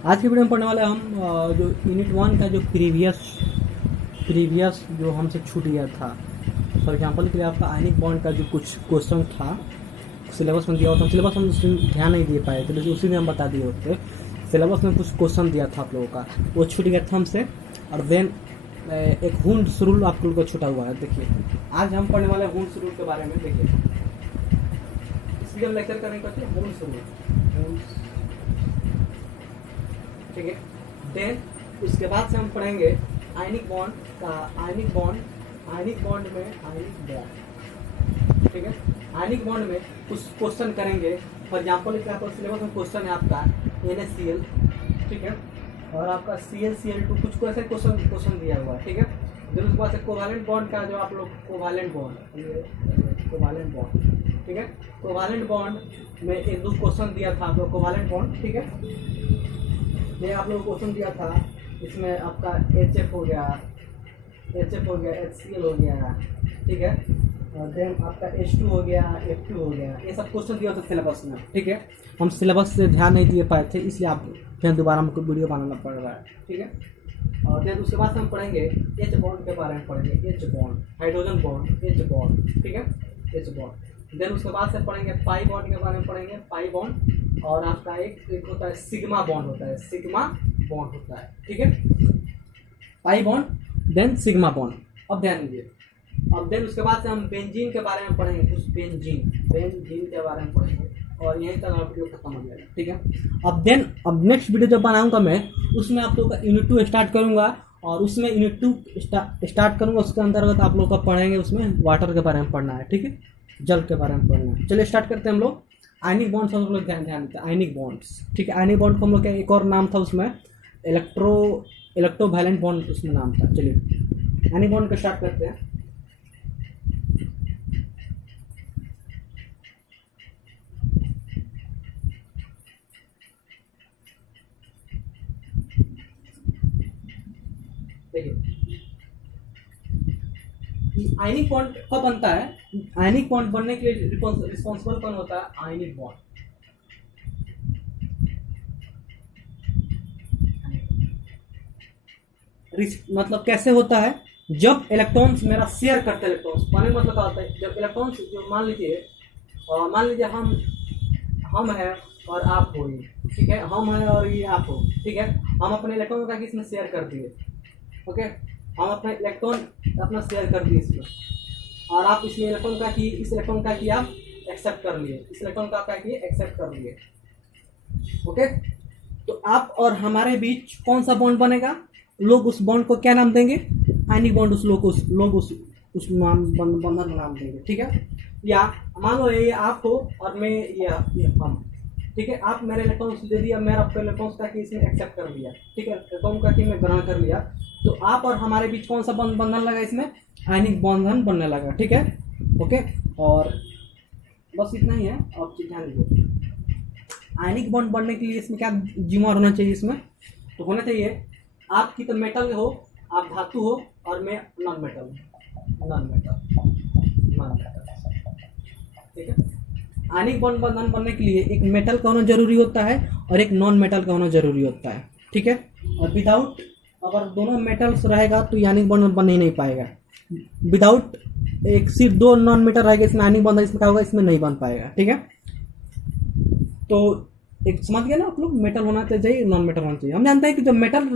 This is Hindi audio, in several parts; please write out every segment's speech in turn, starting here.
आज की वीडियो में पढ़ने वाले हम जो यूनिट 1 का जो प्रीवियस जो हमसे छूट गया था। फॉर एग्जांपल के लिए आपका आयनिक बॉन्ड का जो कुछ क्वेश्चन था सिलेबस में दिया होता, सिलेबस हम उसमें ध्यान नहीं दे पाए थे, लेकिन उसी में हम बता दिए होते। सिलेबस में कुछ क्वेश्चन दिया था आप लोगों का, वो छूट गया था हमसे। और देन एक हुंड्स रूल आप लोगों को छूटा हुआ है। देखिए आज हम पढ़ने वाले हुंड्स रूल के बारे में। देखिए इसलिए हम लेक्चर करने का हुंड्स रूल, ठीक है। देन उसके बाद से हम पढ़ेंगे आयनिक बॉन्ड का, आयनिक बॉन्ड में आयनिक बॉन्ड, ठीक है। आयनिक बॉन्ड में कुछ क्वेश्चन करेंगे। फॉर एग्जाम्पल क्या आपका सिलेबस में क्वेश्चन है आपका NaCl, ठीक है, और आपका ClCl2 कुछ ऐसे क्वेश्चन दिया हुआ है, ठीक है। फिर उसके बाद से कोवालेंट बॉन्ड का जो आप लोग कोवालेंट बॉन्ड, ठीक है, कोवालेंट बॉन्ड में एक दो क्वेश्चन दिया था आप लोग कोवालेंट बॉन्ड, ठीक है। ये आप लोगों को क्वेश्चन दिया था, इसमें आपका HF हो गया, HCl हो गया, ठीक है, और देन आपका H2 हो गया, F2 हो गया। ये सब क्वेश्चन दिया था सिलेबस में, ठीक है। हम सिलेबस से ध्यान नहीं दिए पाए थे, इसलिए आप फिर दोबारा हमको वीडियो बनाना पड़ रहा है, ठीक है। और देन उसके बाद हम पढ़ेंगे H बॉन्ड के बारे में पढ़ेंगे, H bond, hydrogen bond, H bond, ठीक है, H बॉन्ड। देन उसके बाद से पढ़ेंगे पाई बॉन्ड के बारे में पढ़ेंगे, पाई बॉन्ड। और आपका एक होता है सिग्मा बॉन्ड होता है, सिग्मा बॉन्ड होता है, ठीक है। Pi bond then sigma bond. अब ध्यान दीजिए। अब देन उसके बाद से हम बेंजीन के बारे में पढ़ेंगे, कुछ बेंजीन के बारे में पढ़ेंगे, और यहीं तक हमारा वीडियो खत्म हो जाएगा, ठीक है। अब नेक्स्ट वीडियो जब बनाऊंगा मैं, उसमें आप लोग का यूनिट 2 स्टार्ट करूंगा, और उसमें यूनिट 2 स्टार्ट करूंगा। उसके अंतर्गत आप लोग का पढ़ेंगे, उसमें वाटर के बारे में पढ़ना है, ठीक है, जल के बारे में पढ़ना है। चलिए स्टार्ट करते हैं हम लोग। आयनिक बॉन्ड्स हम लोग ध्यान देते हैं, आयनिक बॉन्ड्स, ठीक है। आयनिक बॉन्ड को हम लोग का एक और नाम था, उसमें इलेक्ट्रोवैलेंट बॉन्ड उसमें नाम था। चलिए आयनिक बॉन्ड को स्टार्ट करते हैं। देखिए आयनिक बॉन्ड कब बनता है? आयनिक बॉन्ड बनने के लिए रिस्पॉन्सिबल कौन होता है? Ionic bond. मतलब कैसे होता है? जब इलेक्ट्रॉन्स मेरा शेयर करते हैं, इलेक्ट्रॉन्स पाने मतलब क्या होता है? जब इलेक्ट्रॉन्स जो मान लीजिए हम हैं और आप हो, ठीक है, हम हैं और ये आप हो, ठीक है। हम अपने इलेक्ट्रॉन का इसमें शेयर कर दिए, ओके, हम अपने इलेक्ट्रॉन अपना शेयर कर दिए इसमें, और आप इसमें इस इलेक्ट्रॉन का आप एक्सेप्ट कर लिए, इस इलेक्ट्रॉन का आपका एक्सेप्ट कर लिए, ओके। तो आप और हमारे बीच कौन सा बॉन्ड बनेगा? लोग उस बॉन्ड को क्या नाम देंगे? Ionic bond. उस नाम बंधन नाम देंगे, ठीक है। या मान लो ये आप हो और मैं ये हम, ठीक है। आप मेरे इलेक्ट्रॉन्स दे दिया, मैं आपके इलेक्ट्रॉन्स का इसमें एक्सेप्ट कर लिया, ठीक है, इलेक्ट्रॉन का मैं ग्रहण कर लिया। तो आप और हमारे बीच कौन सा बंधन लगा? इसमें आयनिक बंधन बनने लगा, ठीक है, ओके। और बस इतना ही है, आप ध्यान दीजिए। आयनिक बॉन्ड बनने के लिए इसमें क्या जीवन होना चाहिए? इसमें तो होना चाहिए आपकी तो मेटल हो, आप धातु हो, और मैं नॉन मेटल, ठीक है। आयनिक बॉन्ड बंधन बनने के लिए एक मेटल का होना जरूरी होता है और एक नॉन मेटल का होना जरूरी होता है, ठीक है। और विदाउट, अगर दोनों मेटल्स रहेगा तो आयनिक बॉन्ड बन ही नहीं पाएगा। विदाउट एक सिर्फ दो नॉन मेटल रहेगा इसमें आयनिक बॉन्ड, इसमें क्या होगा? इसमें नहीं बन पाएगा, ठीक है। तो एक समझ गया ना आप लोग? मेटल होना चाहिए, नॉन मेटल होना चाहिए। हम जानते हैं कि जब मेटल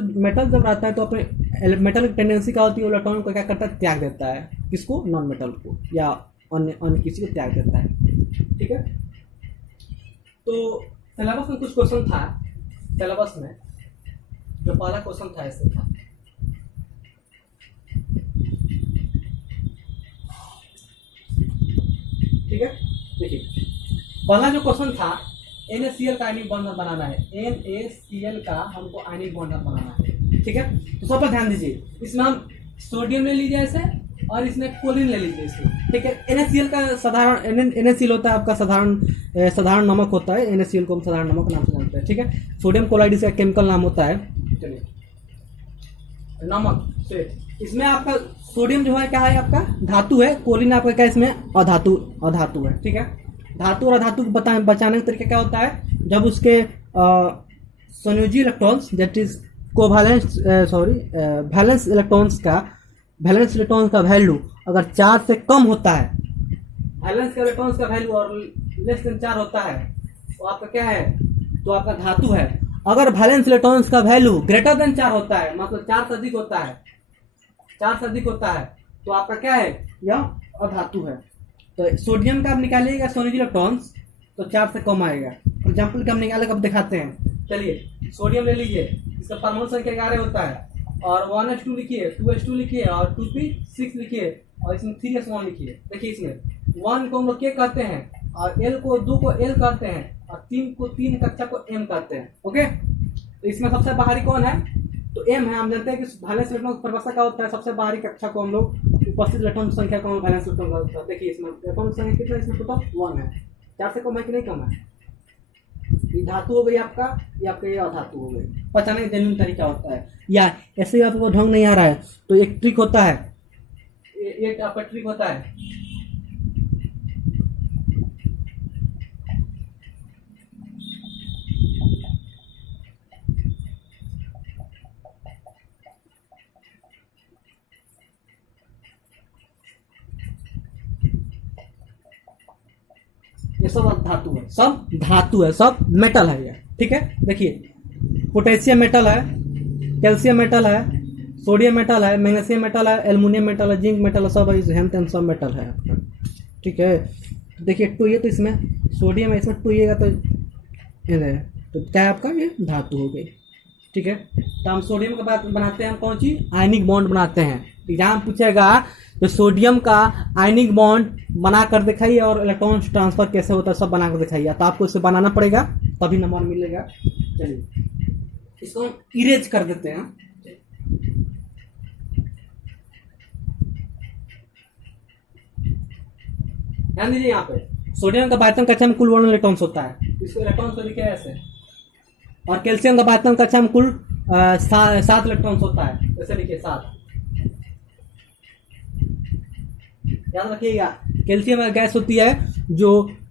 जब रहता है तो अपने मेटल की टेंडेंसी क्या होती है? इलेक्ट्रॉन को क्या करता है? त्याग देता है। किसको? नॉन मेटल को, या अन्य किसी को त्याग देता है, ठीक है। तो सिलेबस में कुछ क्वेश्चन था, सिलेबस में जो पहला क्वेश्चन था ऐसे था, ठीक है। देखिए पहला जो क्वेश्चन था, NaCl का आयनिक बॉन्ड बनाना है, NaCl का हमको आयनिक बॉन्ड बनाना है, ठीक है। तो सब पर ध्यान दीजिए, इसमें हम सोडियम ले लीजिए ऐसे, और इसमें क्लोरीन ले लीजिए इसमें, ठीक है। NaCl का साधारण NaCl होता है आपका साधारण नमक होता है। NaCl को हम साधारण नमक नाम से जानते हैं, ठीक है। सोडियम क्लोराइड इसका केमिकल नाम होता है। चलिए नमक से इसमें आपका सोडियम जो है क्या है? आपका धातु है। क्लोरीन आपका क्या? इसमें अधातु है, ठीक है। धातु और अधातु को बचाने का तरीका क्या होता है? जब उसके संयोजी electrons that is covalence valence electrons का वैल्यू अगर 4 से कम होता है, वैलेंस इलेक्ट्रॉन्स का वैल्यू और लेस देन 4 होता है तो आपका क्या है, तो आपका धातु है। अगर वैलेंस इलेक्ट्रॉन्स का वैल्यू ग्रेटर देन 4 होता है, मतलब 4 से अधिक होता है, 4 से अधिक होता है तो आपका क्या है, यह अधातु है। तो सोडियम का आप निकालिएगा संयोजी इलेक्ट्रॉन्स तो 4 से कम आएगा। फॉर एग्जाम्पल हम निकाले कब दिखाते हैं। चलिए सोडियम ले लीजिए, इसका परमाणु संख्या 11 होता है और 1s2 लिखिए, 2s2 लिखिए और 2p6 लिखिए और इसमें 3s1 लिखिए। देखिए इसमें 1 को हम लोग क्या कहते हैं और L को 2 को L कहते हैं और 3 को 3 कक्षा को M कहते हैं। ओके, तो इसमें सबसे बाहरी कौन है, तो M है। हम जानते हैं कि वैलेंस इलेक्ट्रॉन की परिभाषा क्या होता है, सबसे बाहरी कक्षा को हम लोग उपस्थित इलेक्ट्रॉन की संख्या को हम वैलेंस इलेक्ट्रॉन का होता है। देखिए इसमें इलेक्ट्रॉन की संख्या कितना है, इसमें टोटल 1 है। 4 से कम है कि नहीं कम है। ये धातु हो गई आपका, ये आपका ये अधातु हो गई। पहचाने का जेन्युइन तरीका होता है, या ऐसे ही आपको ढंग नहीं आ रहा है तो एक ट्रिक होता है, एक आपका ट्रिक होता है। ये सब धातु है, सब धातु है, सब मेटल है ये। ठीक है, देखिए पोटेशियम मेटल है, कैल्शियम मेटल है, सोडियम मेटल है, मैग्नीशियम मेटल है, एल्युमिनियम मेटल है, जिंक मेटल है, सब है, सब मेटल है आपका। ठीक है, देखिए टूइए तो इसमें सोडियम है, इसमें टूइएगा तो क्या है आपका, ये धातु हो गई। ठीक है, तो हम सोडियम का बात बनाते हैं, हम कौन चीज, आयनिक बॉन्ड बनाते हैं। एग्जाम पूछेगा तो सोडियम का आयनिक बॉन्ड बना कर दिखाइए और इलेक्ट्रॉन ट्रांसफर कैसे होता है सब बना कर दिखाइए। तो आपको इसे बनाना पड़ेगा तभी नंबर मिलेगा। चलिए इसको हम इरेज कर देते हैं। ध्यान दीजिए, यहाँ पे सोडियम का बायतम कक्षा में कुल 1 इलेक्ट्रॉन्स होता है, इसको इलेक्ट्रॉन्स को लिखे ऐसे। और कैल्शियम का बायतम कक्षा में कुल 7 इलेक्ट्रॉन्स होता है, ऐसे लिखिए 7। याद रखिएगा, कैल्शियम गैस होती है जो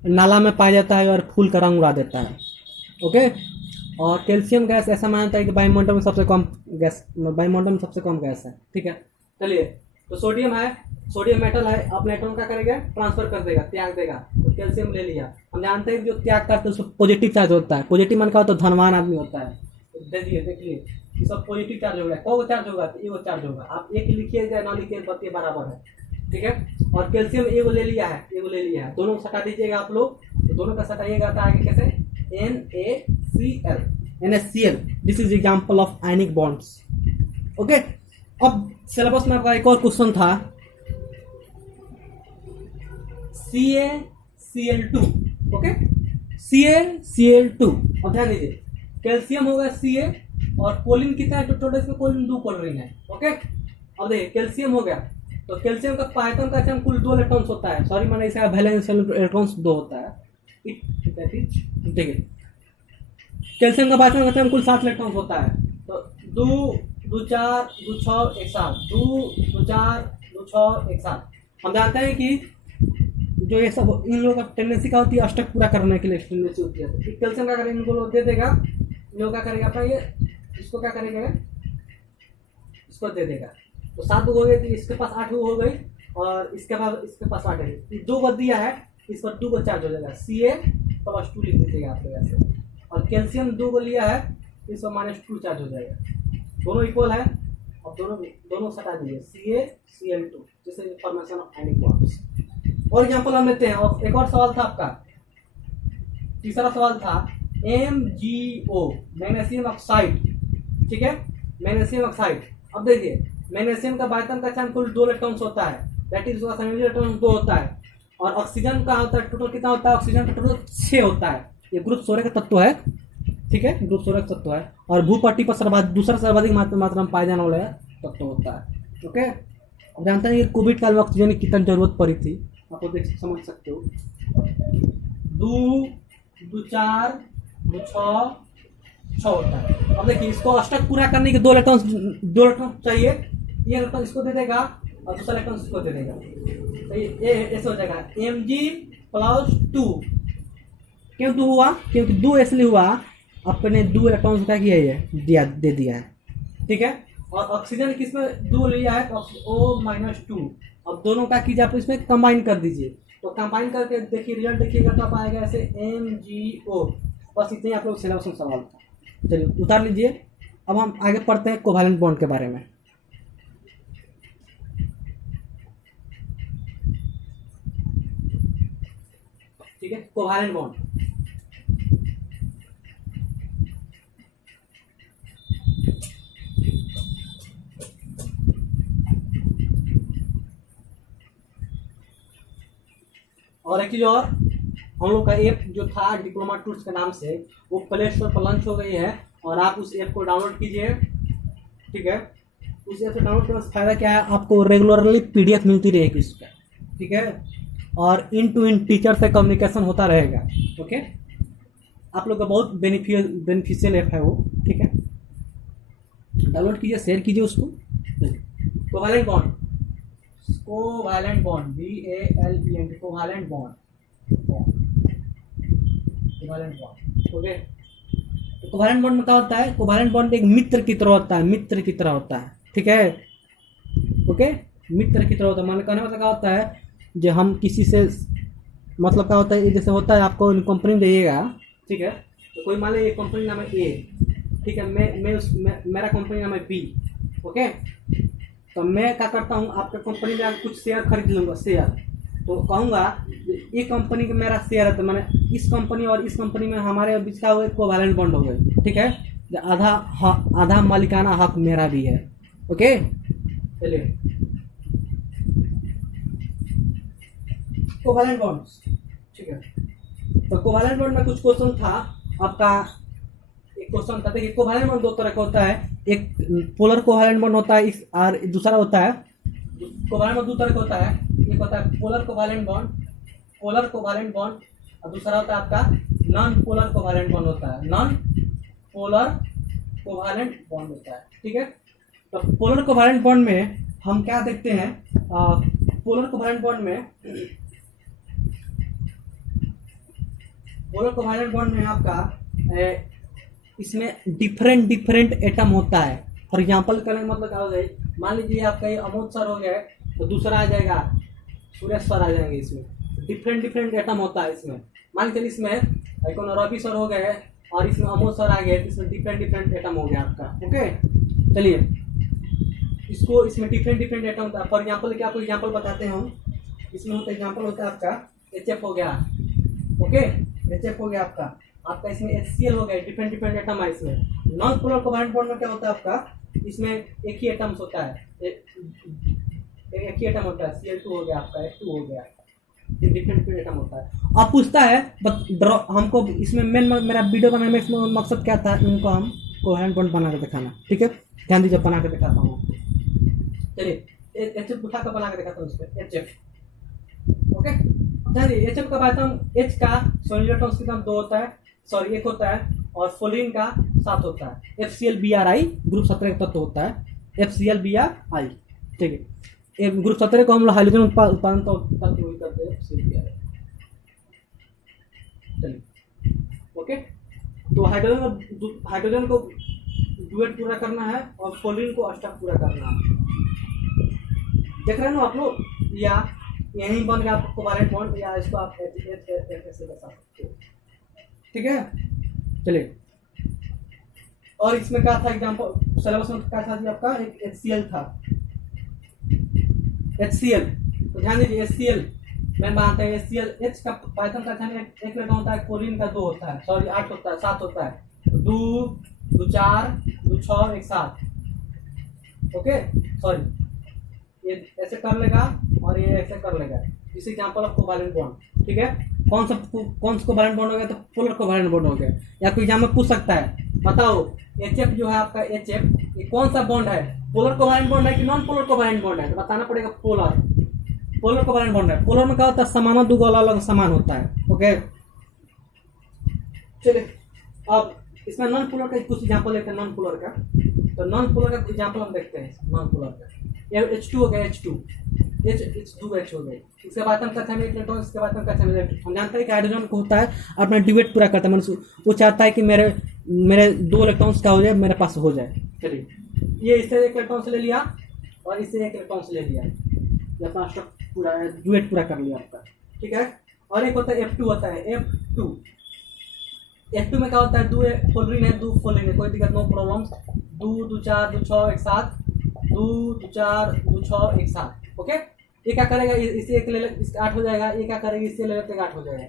नाला में पाया जाता है और फूल का रंग उड़ा देता है। ओके, और कैल्शियम गैस ऐसा माना जाता है कि वायुमंडल में सबसे कम गैस, वायुमंडल में सबसे कम गैस है। ठीक है, चलिए तो सोडियम है, सोडियम मेटल है, अपने इलेक्ट्रॉन क्या करेगा, ट्रांसफर कर देगा, त्याग देगा। तो कैल्शियम ले लिया, हम जानते हैं कि जो त्याग करते हैं उसको पॉजिटिव चार्ज होता है। पॉजिटिव मन का होता है धनवान आदमी होता है। देखिए देखिए ये सब पॉजिटिव चार्ज होगा। कौ चार्ज होगा, तो एगो चार्ज होगा। आप एक लिखिए ना लिखिए बत्ती बराबर है। ठीक है, और कैल्शियम एगो ले लिया है, एगो ले लिया है, दोनों सटा दीजिएगा आप लोग। तो दोनों का सटाइएगा तो आगे कैसे, NaCl। This is example of ionic bonds. Okay, अब सिलेबस में आपका एक और क्वेश्चन था, CaCl2। Okay, CaCl2। अब ध्यान दीजिए, कैल्शियम होगा Ca और कोलिन कितना है, टोटल इसमें कोलिन 2 कोलिन है। ओके, अब देखिए कैल्शियम हो गया, तो कैल्शियम का पायतम का अच्छा कुल 2 इलेक्ट्रॉन्स होता है। सॉरी मैंने इसका वैलेंस इलेक्ट्रॉन्स 2 होता है। देखिए कैल्शियम का पायतम का कुल 7 इलेक्ट्रॉन्स होता है। तो 2 2 4 2 6 1 7, 2 2 4 2 6 1 7। हम जानते हैं कि जो ये सब इन लोगों का टेंडेंसी क्या होती है, अष्टक पूरा करने के लिए टेंडेंसी होती है। तो कैल्शियम का अगर इनको लोग दे देगा, इन लोग क्या करेगा अपना, ये इसको क्या करेगा, इसको दे देगा। तो 7 हो गए, तो इसके पास 8 हो गई और इसके पास 8 है। 2 को दिया है, इस पर 2 को चार्ज हो जाएगा, Ca+2 लिख दीजिएगा आप लोग ऐसे। और कैल्शियम 2 को लिया है, इस पर -2 चार्ज हो जाएगा। दोनों इक्वल है, अब दोनों सटा दीजिए, CaCl2। जैसे फॉर्मेशन ऑफ आयनिक बॉन्ड्स। और एग्जांपल हम लेते हैं, और एक और सवाल था आपका, तीसरा सवाल था MgO, मैग्नीशियम ऑक्साइड। ठीक है, मैग्नीशियम ऑक्साइड। अब देखिए मैग्नीशियम का बायतम का चार्ज कुल 2 इलेक्ट्रॉन्स होता है, दैट इज उसका संयोजी इलेक्ट्रॉन 2 होता है। और ऑक्सीजन का होता है टोटल कितना होता है, ऑक्सीजन का टोटल 6 होता है। ये ग्रुप 16 का तत्व है। ठीक है, ग्रुप 16 का तत्व है और भूपट्टी पर दूसरा सर्वाधिक मात्रा में पाए जाने वाला तत्व होता है। ओके, अब जानते हैं कि कोविड काल में ऑक्सीजन की कितनी जरूरत पड़ी थी, आपको देख समझ सकते हो। 2 2 4 2 6 होता है। अब देखिए इसको अष्टक पूरा करने के 2 इलेक्ट्रॉन चाहिए। ये इलेक्ट्रॉन इसको दे देगा और दूसरा इलेक्ट्रॉन इसको दे देगा, तो ये ऐसे हो जाएगा Mg+2। क्यों 2 हुआ, क्योंकि 2 इसलिए हुआ अपने 2 इलेक्ट्रॉन्स का किया है दे दिया है, ठीक है। और ऑक्सीजन किसमें 2 लिया है तो O-2, अब दोनों का कीजिए आप इसमें कंबाइन कर दीजिए, तो कंबाइन करके देखिए रिजल्ट देखिएगा तो आप आएगा ऐसे MgO। बस इतने आप लोग सिलेबस में सवाल था, चलिए उतार लीजिए। अब हम आगे पढ़ते हैं कोवैलेंट बॉन्ड के बारे में। ठीक है, कोवैलेंट बॉन्ड और एक चीज और, हम लोग का ऐप जो था डिप्लोमा टूल्स के नाम से वो प्ले स्टोर पर लॉन्च हो गई है और आप उस ऐप को डाउनलोड कीजिए, ठीक है। उस ऐप से डाउनलोड करने से फायदा क्या है, आपको रेगुलरली PDF मिलती रहेगी उस पर, ठीक है। और इन टू इन टीचर से कम्युनिकेशन होता रहेगा, ओके। आप लोग का बहुत बेनिफिशियल ऐप है वो, ठीक है। डाउनलोड कीजिए, शेयर कीजिए उसको। Covalent bond, covalent bond VALENT, covalent bond, covalent bond, okay. तो कोवैलेंट बॉन्ड में क्या होता है, कोवैलेंट बॉन्ड एक मित्र की तरह होता है, मित्र की तरह होता है, ठीक है, ओके। मित्र की तरह होता है, मान कहने मतलब क्या होता है, जो हम किसी से मतलब क्या होता है, जैसे होता है आपको कंपनी देगा, ठीक है। तो कोई मान लीजिए कंपनी नाम है A, ठीक है, मेरा कंपनी नाम है B, ओके। तो मैं क्या करता हूँ, आपका कंपनी में कुछ शेयर खरीद लूँगा, शेयर, तो कहूँगा ये कंपनी का मेरा शेयर है, तो मैंने इस कंपनी और इस कंपनी में हमारे बीच का हुए कोवैलेंट बॉन्ड हो गए, ठीक है। आधा मालिकाना हक मेरा भी है, ओके। चलिए कोवैलेंट बॉन्ड, ठीक है। तो कोवैलेंट बॉन्ड में कुछ क्वेश्चन था आपका, एक क्वेश्चन था, देखिए कोवैलेंट बॉन्ड 2 तरह का होता है, एक पोलर कोवैलेंट बॉन्ड होता है और दूसरा होता है, कोवैलेंट बॉन्ड 2 तरह का होता है, एक होता है polar covalent bond, polar covalent bond, और दूसरा होता है आपका नॉन पोलर कोवैलेंट बॉन्ड होता है, नॉन पोलर कोवैलेंट बॉन्ड होता है, ठीक है। तो पोलर कोवैलेंट बॉन्ड में हम क्या देखते हैं, पोलर कोवैलेंट बॉन्ड में, पोलर कोवैलेंट बॉन्ड में आपका इसमें डिफरेंट एटम होता है। फॉर एग्जाम्पल करने का मतलब क्या हो जाए, मान लीजिए आपका ये अमोद सर हो गया तो दूसरा आ जाएगा सुरेश सर आ जाएंगे, इसमें डिफरेंट एटम होता है। इसमें मान लीजिए इसमें कौन रवि सर हो गए और इसमें अमोद सर आ गए, इसमें डिफरेंट एटम हो गया आपका, ओके। चलिए इसको, इसमें डिफरेंट एटम होता है। फॉर एग्जाम्पल क्या आपको एग्जाम्पल बताते हैं हम, इसमें होता एग्जाम्पल होता है आपका HF हो गया, ओके, HF हो गया आपका इसमें HCl हो गया, डिफरेंट एटम है इसमें। नॉन पोलर कोवैलेंट बॉन्ड में क्या होता है आपका, इसमें एक ही एटम्स होता है, एक ही एटम होता है, Cl2 हो गया आपका, H2 हो गया, डिफरेंट एटम होता है। अब पूछता है हमको इसमें मेरा वीडियो बनाने में इसमें मकसद क्या था, इनको हम कोवैलेंट बॉन्ड बना कर दिखाना, ठीक है। ध्यान दीजिए, बना कर दिखाता हूँ, चलिए HF उठा कर बना कर दिखाता हूँ इस पर, HF, ओके। ध्यान दीजिए, HF का बात हम H का सोनिलेटॉन्स कितना 2 होता है, सॉरी 1 होता है, और फ्लोरीन का 7 होता है। FCl-Bri ग्रुप 17 का तत्व होता है, FCl-Bri, ठीक है। ग्रुप 17 को हम लोग हाइड्रोजन उत्पादन करते हैं, FCl-Bri, चलिए, ओके। तो हाइड्रोजन को डुएट पूरा करना है और फ्लोरीन को अष्टक पूरा करना है, देख रहे हैं ना आप लोग, या यहीं बन गया आपको कोवैलेंट बॉन्ड, या इसको आप ऐसे बता सकते हो, ठीक है। चलिए, और इसमें क्या था एग्जाम्पल सिलेबस में क्या था जी आपका, एक HCl था, HCl, तो ध्यान दीजिए HCl मैं बात है, HCl H का पाइथन का एक लेटर होता है, क्लोरीन का 2 होता है, सॉरी 8 होता है, 7 होता है, 2 2 4 2 6 1 7, ओके। सॉरी ये ऐसे कर लेगा और ये ऐसे कर लेगा, इस एग्जांपल ऑफ कोवैलेंट बॉन्ड, ठीक है। कौन सा कोवैलेंट बॉन्ड हो गया, तो पोलर कोवैलेंट बॉन्ड हो गया। या कोई एग्जाम में पूछ सकता है, बताओ HF जो है आपका HF, ये कौन सा बॉन्ड है, पोलर कोवैलेंट बॉन्ड है कि नॉन पोलर कोवैलेंट बॉन्ड है, तो बताना पड़ेगा पोलर कोवैलेंट बॉन्ड है। पोलर में क्या होता है, समाना 2 अलग समान होता है, ओके। चलिए अब इसमें नॉन पोलर का कुछ एग्जांपल लेते हैं, नॉन पोलर का। तो नॉन पोलर का एग्जांपल हम देखते हैं, नॉन पोलर का H2 हो गया, H2 H2H हो गया, इसके बाद हम कक्षा में इलेक्ट्रॉन, इसके बाद हम कक्षा में इलेक्ट्रॉन। हम जानते हैं कि हाइड्रोजन को होता है अपना डिबेट पूरा करता है, मतलब वो चाहता है कि मेरे मेरे 2 इलेक्ट्रॉन्स का हो जाए, मेरे पास हो जाए। चलिए, ये इससे 1 इलेक्ट्रॉन से ले लिया और इससे 1 इलेक्ट्रॉन से ले लिया, ये अपना स्ट्रक्चर पूरा डुएट पूरा कर लिया आपका, ठीक है। और एक होता है F2 होता है, F2 में क्या होता है, 2 फोल्डरिंग है, 2 फोल्डरिंग है, कोई दिक्कत, नो प्रॉब्लम। 2 2 4 2 6 एक साथ, 2 2 4 2 6 एक साथ, ओके। ये क्या करेगा, इससे 1 ले ले, इससे 8 हो जाएगा, ये क्या करेगा, इससे ले लेते 8 हो जाएगा,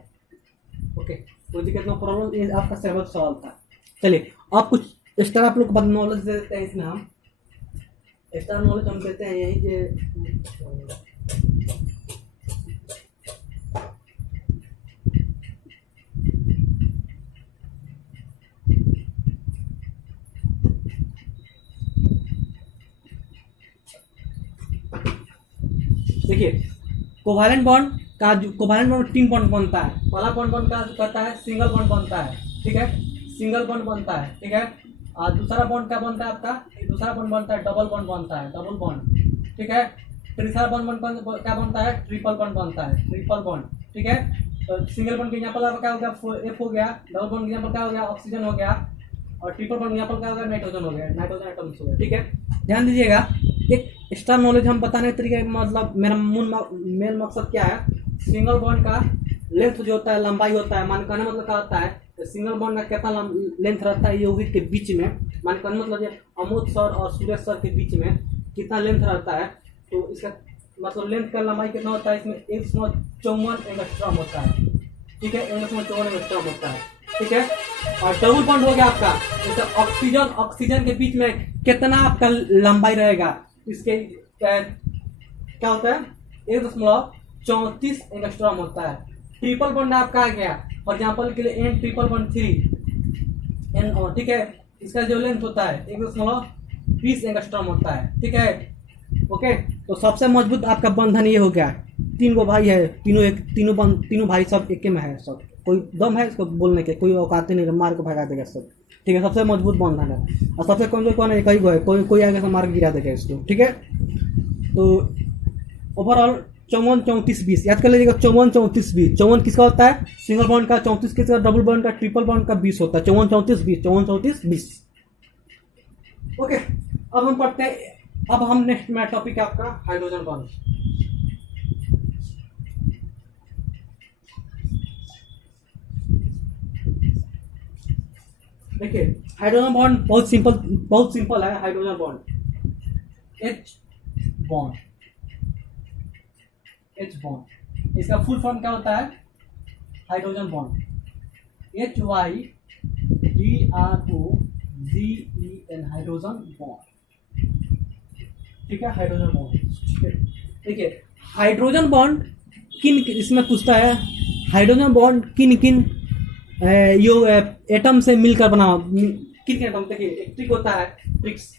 ओके, कोई दिक्कत, नो प्रॉब्लम। ये आपका सिलेबस सवाल था। चलिए, आप कुछ एक्स्ट्रा आप लोग को नॉलेज दे देते हैं इसमें। हम एक्स्ट्रा नॉलेज हम देते हैं यही कि देखिए, कोवैलेंट बॉन्ड का कोवैलेंट बॉन्ड 3 बॉन्ड बनता है। पहला बॉन्ड का करता है सिंगल बॉन्ड बनता है, ठीक है, सिंगल बॉन्ड बनता है, ठीक है। और दूसरा बॉन्ड क्या बनता है आपका, दूसरा बॉन्ड बनता है डबल बॉन्ड बनता है, डबल बॉन्ड, ठीक है। तीसरा बॉन्ड क्या बनता है, ट्रिपल बॉन्ड बनता है, ट्रिपल बॉन्ड, ठीक है। तो सिंगल बॉन्ड के एग्जांपल आपका क्या हो गया, F हो गया। डबल बॉन्ड के एग्जांपल क्या हो गया, ऑक्सीजन हो गया। और ट्रिपल बॉन्ड के एग्जांपल क्या हो गया, नाइट्रोजन हो गया, नाइट्रोजन एटम्स हो गया, ठीक है। ध्यान दीजिएगा, एक एक्स्ट्रा नॉलेज हम बताने के तरीके, मतलब मेरा मेन मकसद क्या है, सिंगल बॉन्ड का लेंथ जो होता है, लंबाई होता है, मान कहने मतलब क्या होता है, तो सिंगल बॉन्ड का कितना लेंथ रहता है यौगिक के बीच में, मान कहने मतलब ये अमोद सर और सुरेश सर के बीच में कितना लेंथ रहता है, तो इसका मतलब लेंथ का लंबाई कितना होता है, इसमें 154 एंगस्ट्रॉम होता है, ठीक है, 154 एंगस्ट्रॉम होता है, ठीक है। और डबल बॉन्ड हो गया आपका, जैसे ऑक्सीजन के बीच में कितना आपका लंबाई रहेगा, इसके क्या होता है, 1.34 एंगस्ट्रॉम होता है। ट्रिपल बॉन्ड आपका आ गया, फॉर एग्जाम्पल के लिए N ट्रिपल बॉन्ड 3 N, ठीक है, इसका जो लेंथ होता है 1.20 एंगस्ट्रॉम होता है, ठीक है, ओके। तो सबसे मजबूत आपका बंधन ये हो गया, 3 गो भाई है, तीनों भाई सब एक में है, सब कोई दम है इसको बोलने के, कोई औकात नहीं, मार को भगा देगा सब, ठीक है, सबसे मजबूत बंधन है। और सबसे कमजोर कौन है, कई गो है, कोई आगे से मार के गिरा देगा इसको, ठीक है। तो ओवरऑल 54 34 20 याद कर लीजिएगा, 54 34 20। 54 किसका होता है, सिंगल बॉन्ड का, 34 किसका, डबल बॉन्ड का, ट्रिपल बॉन्ड का 20 होता है, 54 34 20, 54 34 20, ओके। अब हम पढ़ते हैं, अब हम नेक्स्ट में टॉपिक है आपका हाइड्रोजन बॉन्ड। देखिए, हाइड्रोजन बॉन्ड बहुत सिंपल है। हाइड्रोजन बॉन्ड एच बॉन्ड, इसका फुल फॉर्म क्या होता है, hydrogen bond, HYDROGEN, hydrogen bond, ठीक है, हाइड्रोजन बॉन्ड, ठीक है। देखिए, हाइड्रोजन बॉन्ड किन इसमें पूछता है, हाइड्रोजन बॉन्ड किन किन यो एटम से मिलकर बना, किन किन एटम, देखिए एक ट्रिक होता है, ट्रिक्स,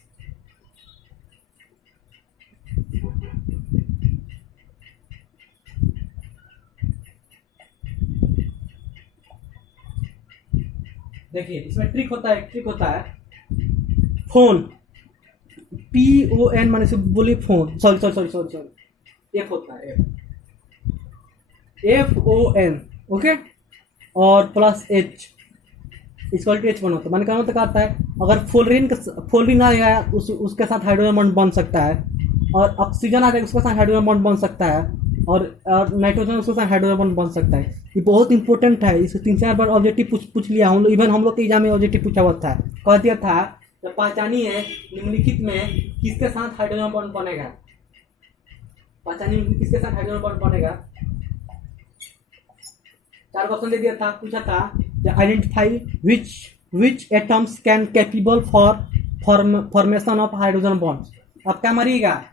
देखिए इसमें ट्रिक होता है, फोन, PON माने से बोलिए फोन, सॉरी F होता है, FON, ओके, और plus H equal to H bond होता है, माने का मतलब आता है, अगर फ्लोरीन आ गया उसके साथ हाइड्रोजन बॉन्ड बन सकता है, और ऑक्सीजन आ जाएगा उसके साथ हाइड्रोजन बॉन्ड बन सकता है, और नाइट्रोजन उसके साथ हाइड्रोजन बॉन्ड बन सकता है। ये बहुत इंपॉर्टेंट है, इसे 3-4 बार ऑब्जेक्टिव पूछ लिया हम लोग, इवन हम लोग के एग्जाम में ऑब्जेक्टिव पूछा हुआ था, कह दिया था पहचानिए निम्नलिखित में किसके साथ हाइड्रोजन बॉन्ड बनेगा, पहचानिए किसके साथ हाइड्रोजन बॉन्ड बनेगा, 4 ऑप्शन दे दिया था, पूछा था identify which atoms can capable for formation of hydrogen bond. अब क्या मारिएगा,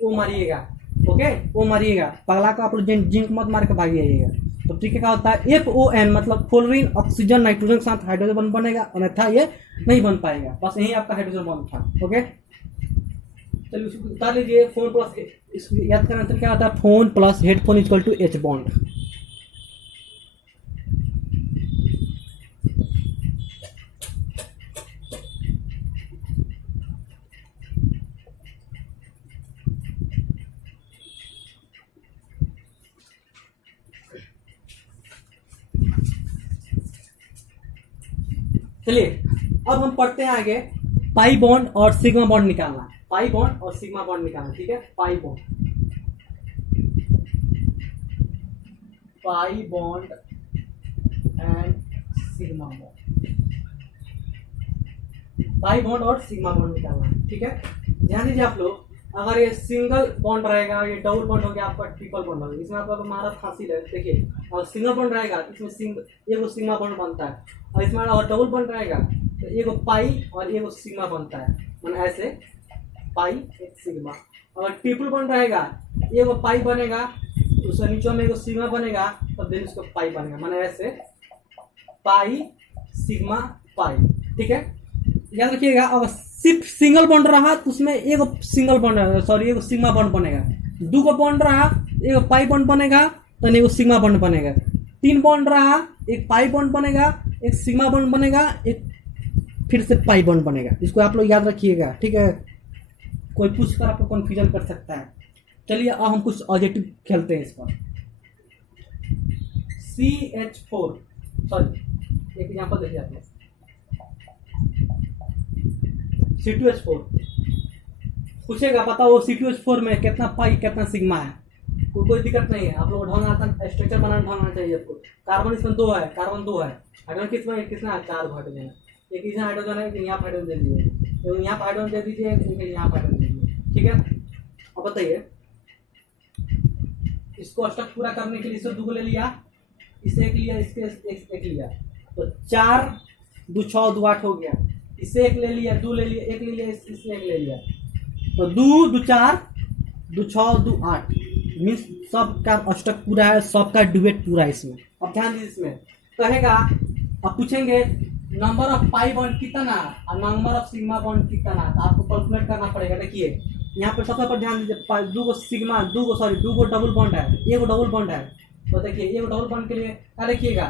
ओ मारिएगा, ओके, ओ मारिएगा, पगला को आप जिंक मत मार के भागिएगा। तो ठीक है, क्या होता है, FON मतलब फ्लोरीन ऑक्सीजन नाइट्रोजन के साथ हाइड्रोजन बॉन्ड बनेगा, अन्यथा ये नहीं बन पाएगा। बस यही आपका हाइड्रोजन बॉन्ड था, ओके। चलिए उसको उतार लीजिए, फोन प्लस, इसको याद करना तो क्या होता है, phone plus headphone equal to H bond. चलिए अब हम पढ़ते हैं आगे पाई बॉन्ड और सिग्मा बॉन्ड निकालना। पाई बॉन्ड और सिग्मा बॉन्ड निकालना, ठीक है। Pi bond and sigma bond, pi bond और सिग्मा बॉन्ड निकालना, ठीक है। ध्यान दीजिए आप लोग, अगर ये सिंगल बॉन्ड रहेगा, ये डबल बॉन्ड हो गया आपका, ट्रिपल बॉन्ड हो गया, इसमें आपका महारत हासिल है। देखिए और सिंगल बॉन्ड रहेगा इसमें एगो सिग्मा बॉन्ड बनता है, और इसमें अगर डबल बॉन्ड रहेगा तो एगो पाई और एगो सिग्मा बनता है, मतलब ऐसे पाई एक सिग्मा। अगर ट्रिपल बॉन्ड रहेगा एगो पाई बनेगा, उसके नीचे में एगो सिग्मा बनेगा, तब देन उसको पाई बनेगा, मतलब ऐसे पाई सिग्मा पाई, ठीक है। याद रखिएगा अगर सिर्फ सिंगल बॉन्ड रहा तो उसमें एगो सिंगल बॉन्ड, सॉरी एगो सिग्मा बॉन्ड बनेगा। दो को बॉन्ड रहा एगो पाई बॉन्ड बनेगा तो एगो सिग्मा बॉन्ड बनेगा। तीन बॉन्ड रहा एक पाई बॉन्ड बनेगा, एक सिग्मा बॉन्ड बनेगा, एक फिर से पाई बॉन्ड बनेगा। इसको आप लोग याद रखिएगा, ठीक है। कोई पूछ कर आपको कन्फ्यूजन कर सकता है। चलिए अब हम कुछ ऑब्जेक्टिव खेलते हैं इस पर। CH4, सॉरी एक एग्जाम्पल देखिए आप लोग, C2H4 पूछेगा, पता वो C2H4 में कितना पाई कितना सिग्मा है, कोई दिक्कत नहीं है। आप लोग ढंग आता स्ट्रक्चर बनाना ढंग आना चाहिए आपको। कार्बन इसमें दो है, कार्बन दो है, हाइड्रोजन किसमें कितना है, 4 हाइड्रोजन है। एक इसमें हाइड्रोजन है, यहाँ पर हाइड्रोजन दे दीजिए, तो यहाँ पर हाइड्रोजन दे दीजिए, यहाँ पर हाइड्रोजन दे दीजिए, ठीक है। अब बताइए इसको अष्टक पूरा करने के लिए इससे 2 ले लिया, इससे 1 लिया, इसके 1 लिया, तो 4 2 6 2 8 हो गया। इससे 1 ले लिया, 2 ले लिया, 1 ले लिया, इससे 1 ले लिया, तो 2 2 4 2 6 2 8 मीन्स सबका अष्टक पूरा है, सबका ड्यूएट पूरा है इसमें। अब ध्यान दीजिए, इसमें कहेगा, अब पूछेंगे नंबर ऑफ पाई बॉन्ड कितना और नंबर ऑफ सिग्मा बॉन्ड कितना, तो आपको कैलकुलेट करना पड़ेगा। देखिए यहाँ पर सबसे पर ध्यान दीजिए, 2 सिग्मा 2 डबल बॉन्ड है, एगो डबल बॉन्ड है, तो देखिए एगो डबल बॉन्ड के लिए क्या देखिएगा,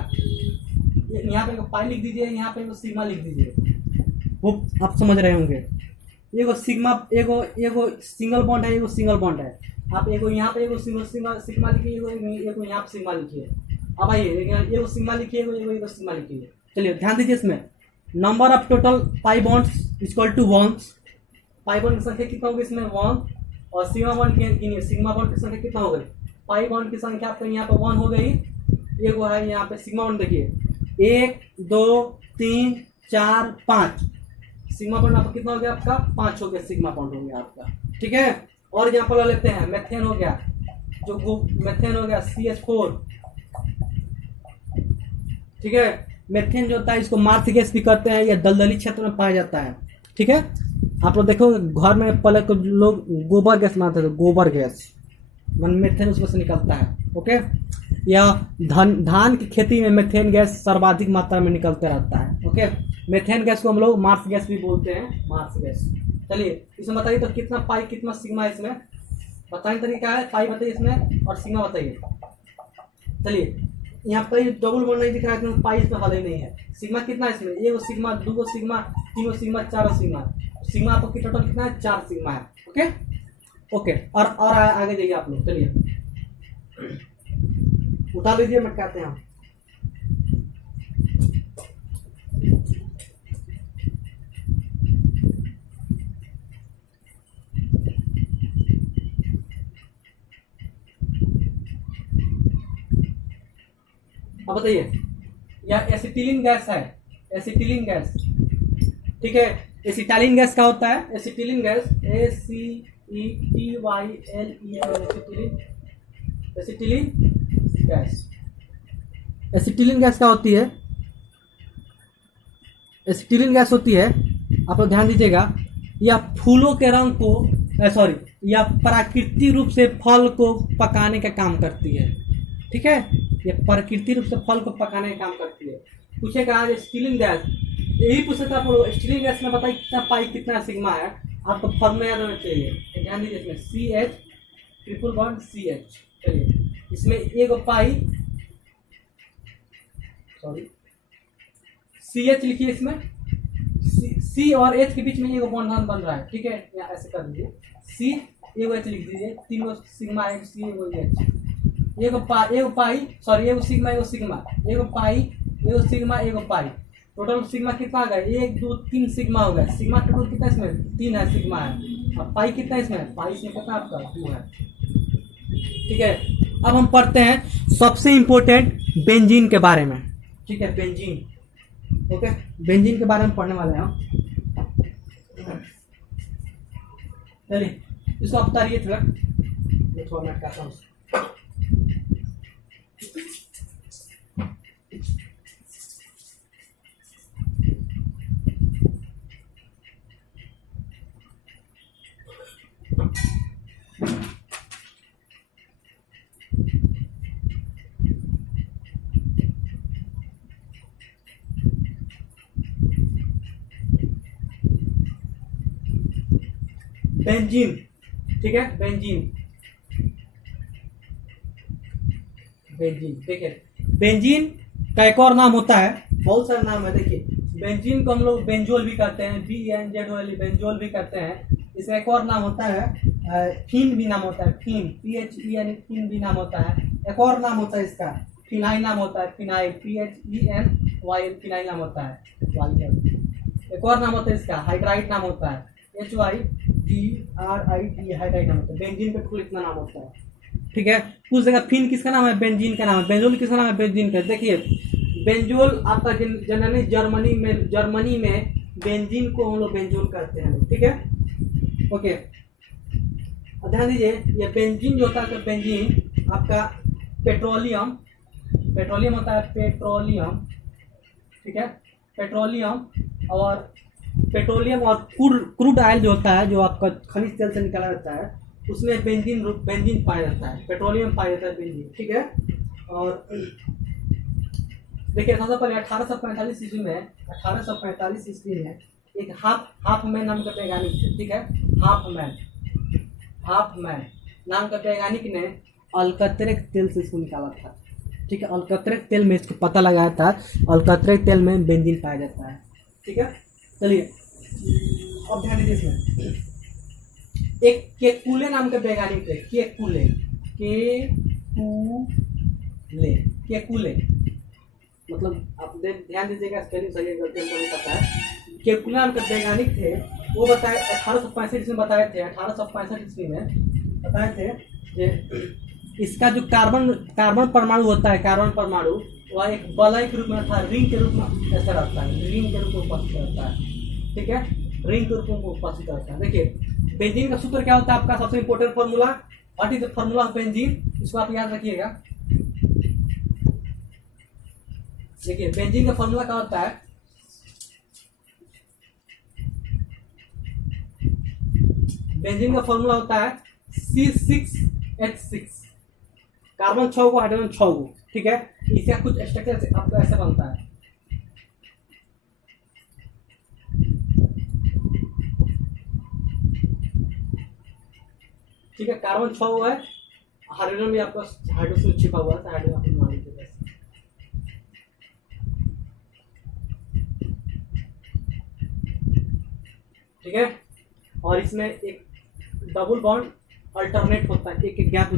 यहाँ पे पाई लिख दीजिए, यहाँ पे सिग्मा लिख दीजिए, वो आप समझ रहे होंगे। एगो सिग्मा एगो सिंगल बॉन्ड है, एगो सिंगल बॉन्ड है, आप एगो यहाँ पे एगो सिग्मा लिखिए, एगो यहाँ पे सिग्मा लिखिए। अब आइए एगो सिग्मा लिखिए, एगो सिग्मा लिखिए। चलिए ध्यान दीजिए, इसमें number of total pi bonds equal to 1, pi bond की संख्या कितना होगी इसमें 1, और सिग्मा बॉन्ड की सिग्मा बॉन्ड की संख्या कितना हो गई, पाई बॉन्ड की संख्या आपको यहाँ पे 1 हो गई, एगो है यहाँ पे सिग्मा बॉन्ड, देखिए 1 2 3 4 5, सिग्मा बॉन्ड आपका कितना हो गया, आपका 5 हो गया, सिग्मा बॉन्ड हो गया आपका, ठीक है। और एग्जाम्पल लेते हैं, मेथेन हो गया, जो मेथेन हो गया CH4, ठीक है। मेथेन जो होता है इसको मार्थ गैस भी कहते हैं, या दलदली क्षेत्र में पाया जाता है, ठीक है। आप लोग देखो घर में पहले तो लोग गोबर गैस बनाते थे, गोबर गैस मन मेथेन उसमें से निकलता है, ओके। या धान की खेती में मेथेन गैस सर्वाधिक मात्रा में निकलते रहता है, ओके। मेथेन गैस को हम लोग मार्थ गैस भी बोलते हैं, मार्थ गैस। चलिए इसमें बताइए तो कितना पाई कितना सिग्मा है इसमें, बताने तरीका है, पाई बताइए इसमें और सिग्मा बताइए। चलिए यहाँ पर डबल बॉन्ड नहीं दिख रहा है, पाई इसमें वाला ही नहीं है। सिग्मा कितना है इसमें, एगो sigma, 2 sigma, 3 sigma, 4 sigma, sigma आपको टोटल कितना है, 4 सिग्मा है, ओके ओके। और आगे जाइए आप लोग, चलिए उठा लीजिए, मैं कहते हैं अब बताइए, यह एसिटिलीन गैस है, एसिटिलीन गैस, ठीक है। एसिटाइलिन गैस क्या होता है, acetylene gas ACETYLEN, acetylene gas, acetylene gas क्या होती है, एसिटिलीन गैस होती है, आप लोग ध्यान दीजिएगा, या फूलों के रंग को सॉरी या प्राकृतिक रूप से फल को पकाने का काम करती है, ठीक है। ये प्राकृतिक रूप से फल को पकाने का काम करती है। पूछेगा आज एसिटिलीन गैस, यही पूछे था आप लोग, एसिटिलीन गैस में बताइए कितना पाई कितना सिग्मा है, आपको फॉर्मूला याद होना चाहिए। ध्यान दीजिए, इसमें CH ट्रिपल बॉन्ड CH, चलिए इसमें एगो पाई, सॉरी CH लिखिए, इसमें C और H के बीच में एगो बॉन्ड बन रहा है, ठीक है। यहाँ ऐसे कर दीजिए, C एगो H लिख दीजिए, 3 सिग्मा, एक C एगो H, एगो पाई सॉरी एगो सिग्मा, एगो पाई, एगो सिग्मा, एगो पाई, टोटल सिग्मा कितना आ गया, 1 2 3 सिग्मा हो गया। सिग्मा टोटल कितना इसमें 3 है, सिग्मा है। अब पाई कितना इसमें, पाई इसमें कितना आपका 2 है। ठीक है, अब हम पढ़ते हैं सबसे इंपॉर्टेंट बेंजीन के बारे में। ठीक है, बेंजीन। ओके, बेंजीन के बारे में पढ़ने वाले हैं हम। चलिए इसको आप उतारिए थोड़ा, मैं थोड़ा मैं कहता हूँ। बेंजीन, ठीक है, बेंजीन। बेंजीन, ठीक है, बेंजीन का एक और नाम होता है, बहुत सारे नाम है। देखिए, बेंजीन को हम लोग बेंजोल भी कहते हैं, BNZOL बेंजोल भी कहते हैं। इसका एक और नाम होता है फीन भी नाम होता है, फीन, PHEN फीन भी नाम होता है। एक और नाम होता है इसका फिनाइल नाम होता है, फिनाइल, PHENYL फिनाइल नाम होता है। एक और नाम होता है इसका हाइड्राइड नाम होता है, HYDRID हाइड्राइड नाम होता है। बेंजीन का कुल इतना नाम होता है। ठीक है, पूछ देगा फिन किसका नाम है, बेंजीन का नाम है। बेंजोल किसका नाम है, बेंजीन का। देखिए, बेंजोल आपका जनरली जर्मनी में बेंजीन को हम लोग बेंजोल कहते हैं। ठीक है, ओके, ध्यान दीजिए, ये बेंजीन जो होता है, बेंजीन आपका पेट्रोलियम होता है, पेट्रोलियम। ठीक है, पेट्रोलियम और क्रूड ऑयल जो होता है, जो आपका खनिज तेल से निकाला जाता है, उसमें बेंजीन पाया जाता है, पेट्रोलियम पाया जाता है, बेंजीन। ठीक है, और देखिए सबसे पहले 1845 ईस्वी में, 1845 ईस्वी में एक हाफ मैन नाम का वैज्ञानिक थे। ठीक है, हाफ मैन नाम का वैज्ञानिक ने अलकतरे तेल से इसको निकाला था। ठीक है, अलकतरे तेल में इसको पता लगाया था, अलकतरे तेल में बेंजीन पाया जाता है। ठीक है, चलिए अब ध्यान दीजिए, इसमें एक केकुले नाम के वैज्ञानिक थे, केकुले, मतलब आप ध्यान दीजिएगा, स्पेलिंग सही है, गलती हमको नहीं पता है। केकुले नाम के वैज्ञानिक थे, वो बताए 1865 ईस्वी में बताए थे, 1865 ईस्वी में बताए थे कि इसका जो कार्बन परमाणु होता है, कार्बन परमाणु वह एक वलय के रूप में था, रिंग के रूप में ऐसा रहता है, रिंग के रूप में उपस्थित रहता है। ठीक है, रिंग के रूप में उपस्थित रहता है। देखिए, बेंजीन का सूत्र क्या होता है आपका, सबसे important formula, what is the formula of benzene, इसको आप याद रखिएगा। देखिए, बेंजीन का फॉर्मूला क्या होता है, बेंजीन का फॉर्मूला होता है C6H6, कार्बन 6 को, हाइड्रोजन 6 को। ठीक है, इसका कुछ स्ट्रक्चर आपका ऐसा बनता है। ठीक है, कार्बन 6 हुआ है, हाइड्रोजन भी आपका हाइड्रोजन छिपा हुआ है, हाइड्रोजन आप मान लीजिए। ठीक है, और इसमें एक डबल बॉन्ड अल्टरनेट होता है, एक गैप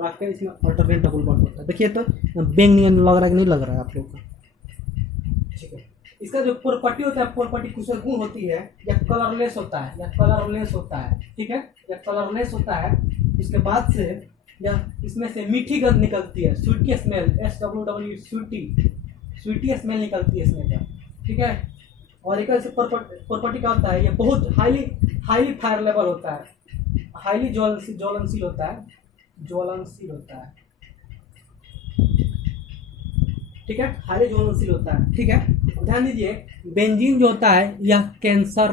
रख कर इसमें अल्टरनेट डबल बॉन्ड होता है। देखिए तो बेंग नहीं लग रहा है कि नहीं लग रहा है आप लोग को। ठीक है, इसका जो प्रॉपर्टी होता है, प्रॉपर्टी कुछ गुण होती है, या कलरलेस होता है, ठीक है, या कलरलेस होता है। उसके बाद से या इसमें से मीठी गंध निकलती है, sweety smell, SWW sweety smell निकलती है इसमें का। ठीक है, और एक प्रॉपर्टी क्या होता है, ये बहुत हाईली फायर लेवल होता है, हाईली ज्वलनशील होता है। ठीक है, हाईली ज्वलनशील होता है। ठीक है, ध्यान दीजिए, बेंजीन जो होता है यह कैंसर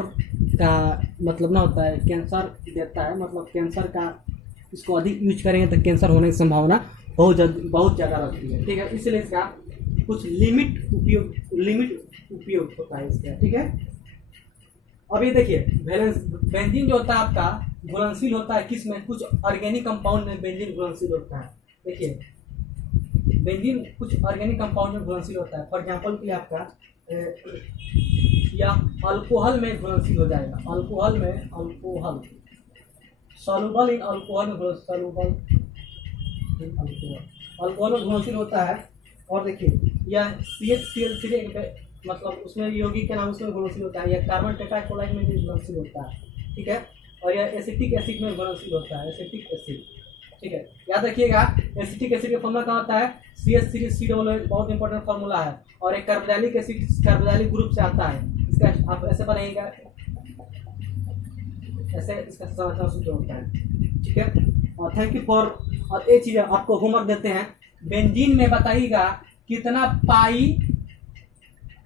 का मतलब ना होता है, कैंसर देता है, मतलब कैंसर का, इसको अधिक यूज करेंगे तो कैंसर होने की संभावना बहुत ज़्यादा रहती है। ठीक है, इसलिए इसका कुछ लिमिट उपयोग होता है इसका। ठीक है, अभी देखिए, बेंजीन जो होता है आपका घुलनशील होता है, किस में, कुछ ऑर्गेनिक कंपाउंड में बेंजीन घुलनशील होता है। देखिए, बेंजीन कुछ ऑर्गेनिक कंपाउंड में घुलनशील होता है। फॉर एग्जांपल के लिए आपका या अल्कोहल में घुलनशील हो जाएगा, अल्कोहल सॉल्युबल इन अल्कोहल में अल्कोहल में घुलनशील होता है। और देखिए, यह CHCl3 मतलब उसमें यौगिक के नाम उसमें घुलनशील होता है, यह कार्बन टेट्राक्लोराइड में भी घुलनशील होता है, ठीक है। और यह एसिटिक एसिड में घुलनशील होता है, एसिटिक एसिड, ठीक है। याद रखिएगा एसिटिक एसिड का फॉर्मूला क्या होता है, CH3COOH, बहुत इंपॉर्टेंट फॉर्मूला है। और एक कार्बोक्सिलिक एसिड कार्बोक्सिलिक ग्रुप से आता है, इसका आप ऐसे बनाइएगा, ऐसे इसका समाचार सूत्र होता है, ठीक है। और थैंक यू फॉर, और एक चीज आपको होमवर्क देते हैं, बेंजीन में बताइएगा कितना पाई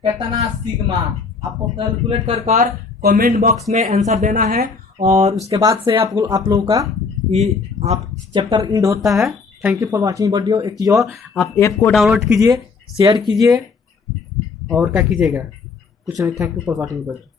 कितना सिग्मा, आपको कैलकुलेट कर कमेंट बॉक्स में आंसर देना है। और उसके बाद से आप लोगों का ये आप चैप्टर एंड होता है। Thank you for watching video. एक चीज़ और, आप ऐप को डाउनलोड कीजिए, शेयर कीजिए और क्या कीजिएगा, कुछ नहीं। Thank you for watching video.